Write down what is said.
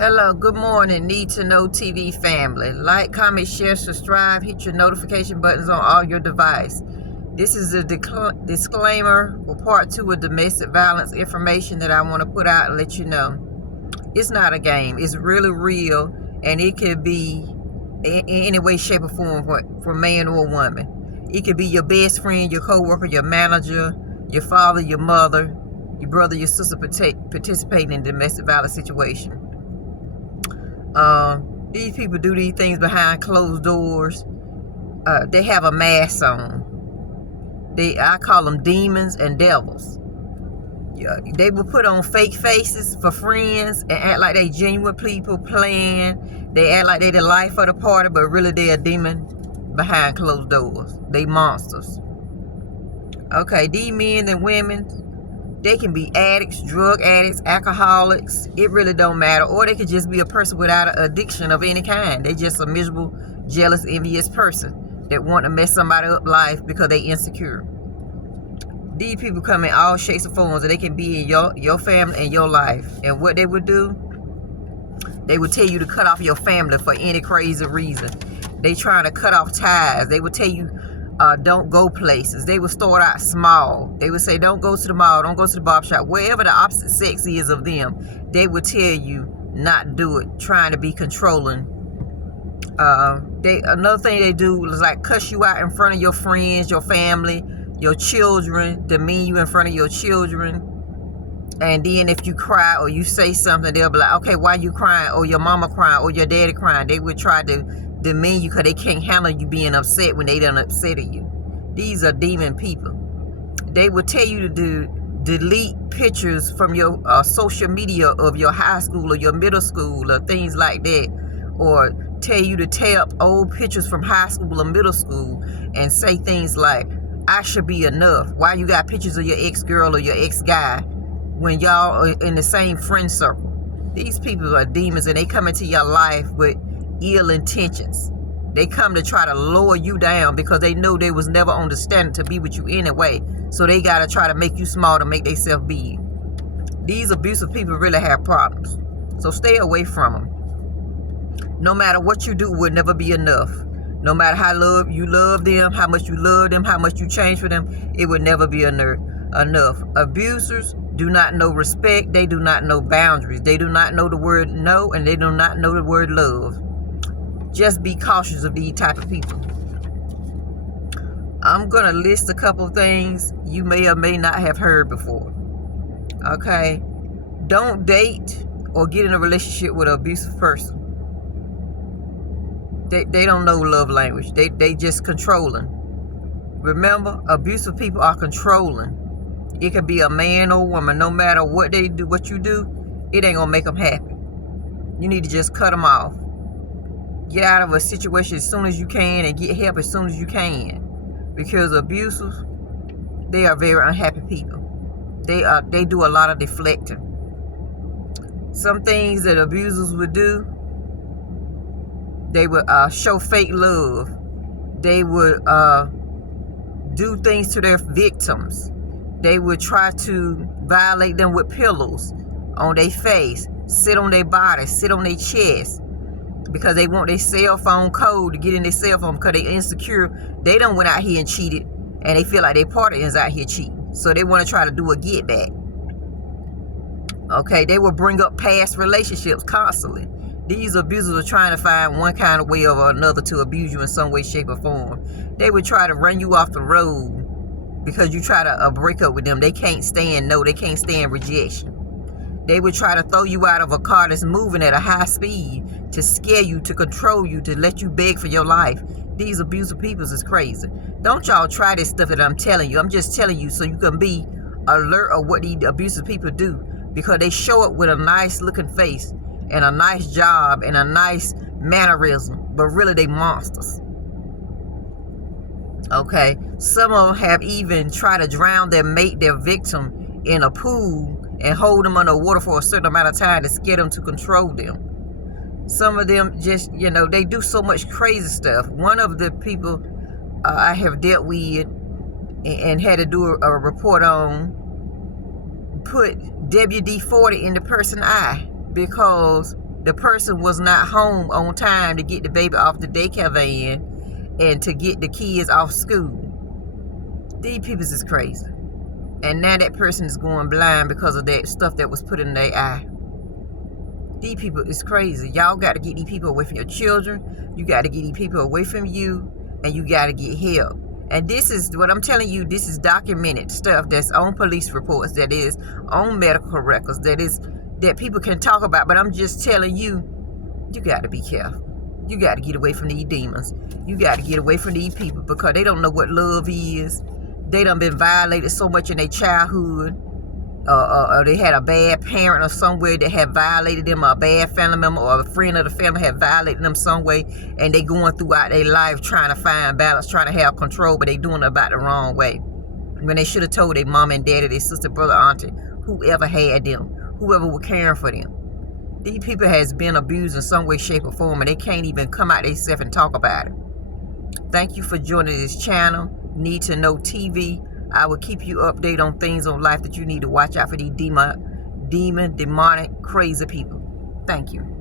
Hello, good morning, Need to Know TV family. Like, comment, share, subscribe, hit your notification buttons on all your device. This is a disclaimer for part 2 of domestic violence information that I want to put out and let you know. It's not a game. It's really real, and it could be in any way, shape, or form for man or woman. It could be your best friend, your co-worker, your manager, your father, your mother, your brother, your sister participating in domestic violence situation. These people do these things behind closed doors. They have a mask on. I call them demons and devils. Yeah, they will put on fake faces for friends and act like they genuine people playing. They act like they the life of the party, but really they a demon behind closed doors. They monsters. Okay, these men and women, they can be addicts, drug addicts, alcoholics. It really don't matter. Or they could just be a person without an addiction of any kind. They just a miserable, jealous, envious person that want to mess somebody up life because they insecure. These people come in all shapes and forms, and they can be in your family and your life. And what they would do, they would tell you to cut off your family for any crazy reason. They trying to cut off ties. They would tell you, don't go places. They would start out small. They would say, don't go to the mall, don't go to the barber shop. Wherever the opposite sex is of them, they would tell you not to do it, trying to be controlling. Another thing they do is like cuss you out in front of your friends, your family, your children, demean you in front of your children. And then if you cry or you say something, they'll be like, okay, why you crying? Or your mama crying, or your daddy crying. They would try to demean you because they can't handle you being upset when they done upsetted you. These are demon people. They will tell you to delete pictures from your social media of your high school or your middle school or things like that, or tell you to tear up old pictures from high school or middle school and say things like, I should be enough. Why you got pictures of your ex-girl or your ex-guy when y'all are in the same friend circle? These people are demons, and they come into your life with ill intentions. They come to try to lower you down because they know they was never on the standard to be with you anyway. So they got to try to make you small to make themselves big. These abusive people really have problems. So stay away from them. No matter what you do, will never be enough. No matter how you love them, how much you love them, how much you change for them, it will never be enough. Abusers do not know respect. They do not know boundaries. They do not know the word no, and they do not know the word love. Just be cautious of these type of people. I'm going to list a couple of things you may or may not have heard before. Okay? Don't date or get in a relationship with an abusive person. They don't know love language. They just controlling. Remember, abusive people are controlling. It could be a man or a woman. No matter what they do, what you do, it ain't going to make them happy. You need to just cut them off. Get out of a situation as soon as you can and get help as soon as you can. Because abusers, they are very unhappy people. They do a lot of deflecting. Some things that abusers would do, they would show fake love. They would do things to their victims. They would try to violate them with pillows on their face, sit on their body, sit on their chest, because they want their cell phone code to get in their cell phone because they insecure. They done went out here and cheated, and they feel like their partner is out here cheating. So they want to try to do a get back. Okay, they will bring up past relationships constantly. These abusers are trying to find one kind of way or another to abuse you in some way, shape, or form. They would try to run you off the road because you try to break up with them. They can't stand no. They can't stand rejection. They would try to throw you out of a car that's moving at a high speed to scare you, to control you, to let you beg for your life. These abusive people is crazy. Don't y'all try this stuff that I'm telling you. I'm just telling you so you can be alert of what these abusive people do, because they show up with a nice looking face and a nice job and a nice mannerism, but really they monsters. Okay, some of them have even tried to drown their victim in a pool and hold them underwater for a certain amount of time to scare them, to control them. Some of them just, they do so much crazy stuff. One of the people I have dealt with and had to do a report on put WD-40 in the person's eye because The person was not home on time to get the baby off the daycare van and to get the kids off school. These people is crazy. And now that person is going blind because of that stuff that was put in their eye. These people is crazy. Y'all got to get these people away from your children. You got to get these people away from you. And you got to get help. And this is what I'm telling you. This is documented stuff that's on police reports, that is on medical records, that people can talk about. But I'm just telling you, you got to be careful. You got to get away from these demons. You got to get away from these people because they don't know what love is. They done been violated so much in their childhood. Or they had a bad parent or somewhere that had violated them, or a bad family member or a friend of the family had violated them some way, and they going throughout their life trying to find balance, trying to have control, but they doing it about the wrong way. When they should have told their mom and daddy, their sister, brother, auntie, whoever had them, whoever was caring for them. These people has been abused in some way, shape, or form, and they can't even come out themselves and talk about it. Thank you for joining this channel, Need to Know TV. I will keep you updated on things on life that you need to watch out for these demonic, crazy people. Thank you.